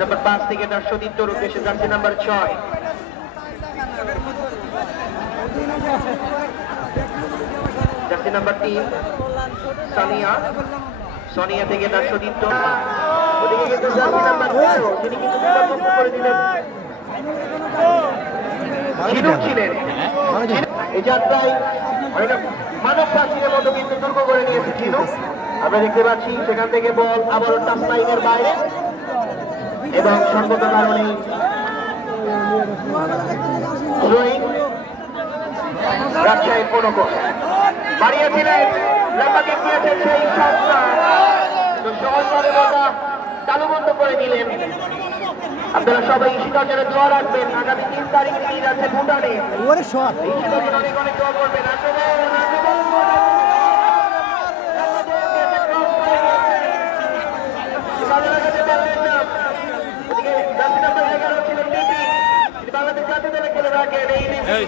Number 5 থেকে তার সতীর্থর উদ্দেশ্যে jersey number 6। Jersey number 3 Sania, Sonia থেকে তার সতীর্থ। ওদিকে কিন্তু জার্সি নাম্বার 13 তিনি কিন্তু বিপদমুক্ত করে দিলেন, ঝিনুক ছিলেন। এই যাত্রায় অনেকটা মানব প্রাচীরের মতো কিন্তু দুর্গ করে নিয়েছে ঝিনুক। আমরা দেখতে পাচ্ছি সেখান থেকে বল আবারও টাচ লাইনের বাইরে এবং সর্বত কারণে রাজশাহী পনকো বাড়িয়েছিলেন, লেপাকে দিয়েছেন সেই সংস্থা সহজভাবে বলটা তালুবন্ধ করে দিলেন। আপনারা সবাই ঈশিতার জন্য দোয়া রাখবেন। আগামী 3 তারিখ ঈদ আছে ভুটানে, ঈশিতার জন্য অনেক অনেক দোয়া করবেন। বাংলাদেশ জাতীয় দলে খেলে রাখেন এই